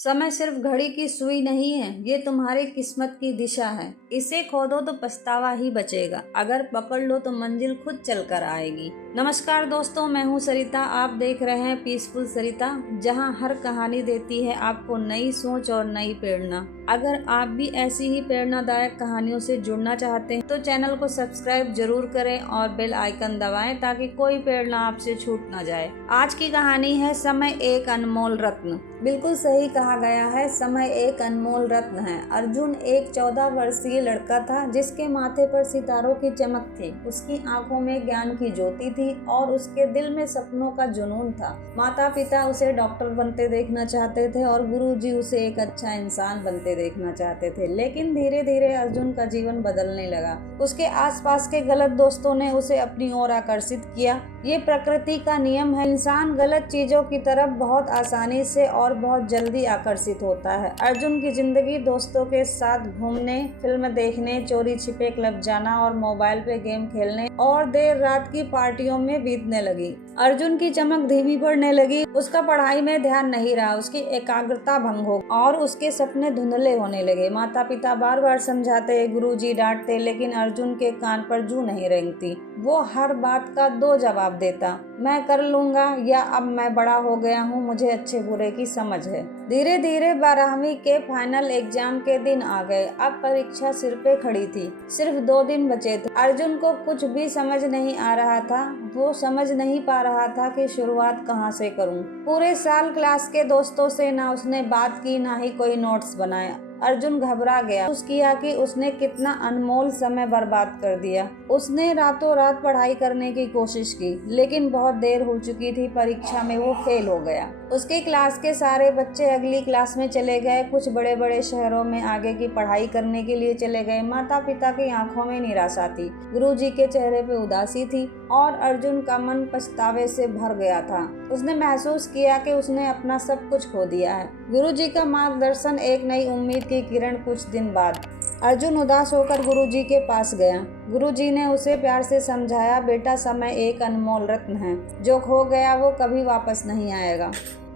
समय सिर्फ घड़ी की सुई नहीं है, ये तुम्हारी किस्मत की दिशा है। इसे खोदो तो पछतावा ही बचेगा, अगर पकड़ लो तो मंजिल खुद चल कर आएगी। नमस्कार दोस्तों, मैं हूँ सरिता। आप देख रहे हैं पीसफुल सरिता, जहाँ हर कहानी देती है आपको नई सोच और नई प्रेरणा। अगर आप भी ऐसी ही प्रेरणादायक कहानियों से जुड़ना चाहते हैं तो चैनल को सब्सक्राइब जरूर करें और बेल आइकन दबाएं ताकि कोई प्रेरणा आपसे छूट ना जाए। आज की कहानी है समय एक अनमोल रत्न। बिल्कुल सही कहा गया है, समय एक अनमोल रत्न है। अर्जुन एक 14 वर्षीय लड़का था जिसके माथे पर सितारों की चमक थी, उसकी आंखों में ज्ञान की ज्योति थी और उसके दिल में सपनों का जुनून था। माता पिता उसे डॉक्टर बनते देखना चाहते थे और गुरुजी उसे एक अच्छा इंसान बनते देखना चाहते थे। लेकिन धीरे धीरे अर्जुन का जीवन बदलने लगा। उसके आसपास के गलत दोस्तों ने उसे अपनी ओर आकर्षित किया। ये प्रकृति का नियम है, इंसान गलत चीजों की तरफ बहुत आसानी से और बहुत जल्दी आकर्षित होता है। अर्जुन की जिंदगी दोस्तों के साथ घूमने, फिल्म देखने, चोरी छिपे क्लब जाना और मोबाइल पे गेम खेलने और देर रात की पार्टियों में बीतने लगी। अर्जुन की चमक धीमी पड़ने लगी, उसका पढ़ाई में ध्यान नहीं रहा, उसकी एकाग्रता भंग हो और उसके सपने धुंधले होने लगे। माता पिता बार बार समझाते, गुरुजी डांटते, लेकिन अर्जुन के कान पर जू नहीं रेंगती। वो हर बात का दो जवाब देता, मैं कर लूंगा या अब मैं बड़ा हो गया हूँ, मुझे अच्छे बुरे की समझ है। धीरे धीरे 12वीं के फाइनल एग्जाम के दिन आ गए। अब परीक्षा सिर पे खड़ी थी, सिर्फ 2 दिन बचे थे। अर्जुन को कुछ भी समझ नहीं आ रहा था। वो समझ नहीं पा रहा था कि शुरुआत कहाँ से करूं। पूरे साल क्लास के दोस्तों से ना उसने बात की, ना ही कोई नोट्स बनाया। अर्जुन घबरा गया, महसूस किया कि उसने कितना अनमोल समय बर्बाद कर दिया। उसने रातों रात पढ़ाई करने की कोशिश की, लेकिन बहुत देर हो चुकी थी। परीक्षा में वो फेल हो गया। उसके क्लास के सारे बच्चे अगली क्लास में चले गए, कुछ बड़े बड़े शहरों में आगे की पढ़ाई करने के लिए चले गए। माता पिता की आंखों में निराशा थी, गुरुजी के चेहरे पे उदासी थी और अर्जुन का मन पछतावे से भर गया था। उसने महसूस किया कि उसने अपना सब कुछ खो दिया है। गुरुजी का मार्गदर्शन एक नई उम्मीद की किरण। कुछ दिन बाद अर्जुन उदास होकर गुरुजी के पास गया। गुरुजी ने उसे प्यार से समझाया, बेटा समय एक अनमोल रत्न है, जो खो गया वो कभी वापस नहीं आएगा।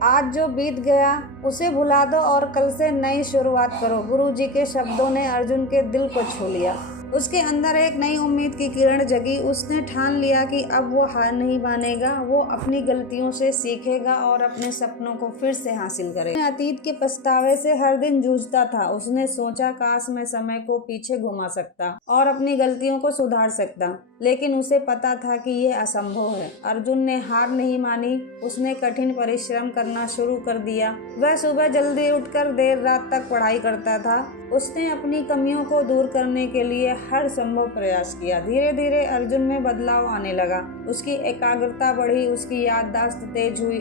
आज जो बीत गया उसे भुला दो और कल से नई शुरुआत करो। गुरुजी के शब्दों ने अर्जुन के दिल को छू लिया। उसके अंदर एक नई उम्मीद की किरण जगी। उसने ठान लिया कि अब वो हार नहीं मानेगा, वो अपनी गलतियों से सीखेगा और अपने सपनों को फिर से हासिल करेगा। अतीत के पछतावे से हर दिन जूझता था। उसने सोचा, काश मैं समय को पीछे घुमा सकता और अपनी गलतियों को सुधार सकता, लेकिन उसे पता था कि यह असंभव है। अर्जुन ने हार नहीं मानी, उसने कठिन परिश्रम करना शुरू कर दिया। वह सुबह जल्दी उठकर देर रात तक पढ़ाई करता था। उसने अपनी कमियों को दूर करने के लिए हर संभव प्रयास किया। धीरे धीरे अर्जुन में बदलाव आने लगा। उसकी एकाग्रता बढ़ी, उसकी याददाश्त तेज हुई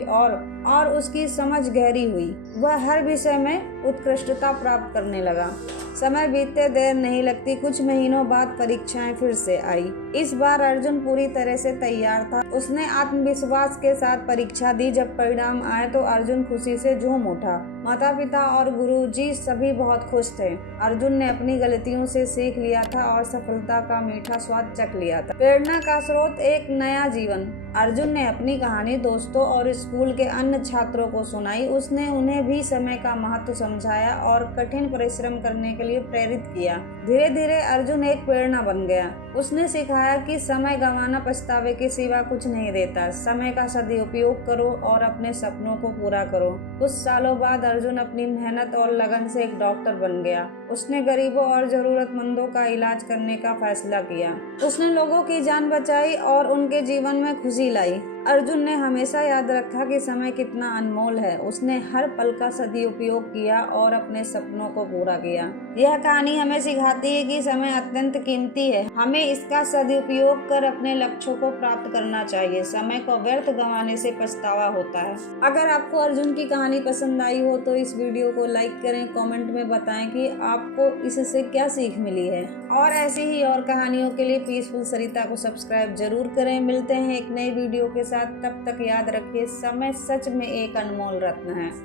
और उसकी समझ गहरी हुई। वह हर विषय में उत्कृष्टता प्राप्त करने लगा। समय बीतते देर नहीं लगती, कुछ महीनों बाद परीक्षाएं फिर से आई। इस बार अर्जुन पूरी तरह से तैयार था। उसने आत्मविश्वास के साथ परीक्षा दी। जब परिणाम आए तो अर्जुन खुशी से झूम उठा। माता पिता और गुरुजी सभी बहुत खुश थे। अर्जुन ने अपनी गलतियों से सीख लिया था और सफलता का मीठा स्वाद चख लिया था। प्रेरणा का स्रोत, एक नया जीवन। अर्जुन ने अपनी कहानी दोस्तों और स्कूल के अन्य छात्रों को सुनाई। उसने उन्हें भी समय का महत्व समझाया और कठिन परिश्रम करने के लिए प्रेरित किया। धीरे धीरे अर्जुन एक प्रेरणा बन गया। उसने सिखाया कि समय गंवाना पछतावे के सिवा कुछ नहीं देता। समय का सदुपयोग करो और अपने सपनों को पूरा करो। कुछ सालों बाद अर्जुन अपनी मेहनत और लगन से एक डॉक्टर बन गया। उसने गरीबों और जरूरतमंदों का इलाज करने का फैसला किया। उसने लोगों की जान बचाई और उनके जीवन में खुशी लाई। अर्जुन ने हमेशा याद रखा कि समय कितना अनमोल है। उसने हर पल का सदुपयोग किया और अपने सपनों को पूरा किया। यह कहानी हमें सिखाती है कि समय अत्यंत कीमती है। हमें इसका सदुपयोग कर अपने लक्ष्यों को प्राप्त करना चाहिए। समय को व्यर्थ गंवाने से पछतावा होता है। अगर आपको अर्जुन की कहानी पसंद आई हो तो इस वीडियो को लाइक करें, कमेंट में बताएं कि आपको इससे क्या सीख मिली है। और ऐसी ही और कहानियों के लिए पीसफुल सरिता को सब्सक्राइब जरूर करें। मिलते हैं एक नई वीडियो के साथ, तब तक याद रखिए, समय सच में एक अनमोल रत्न है।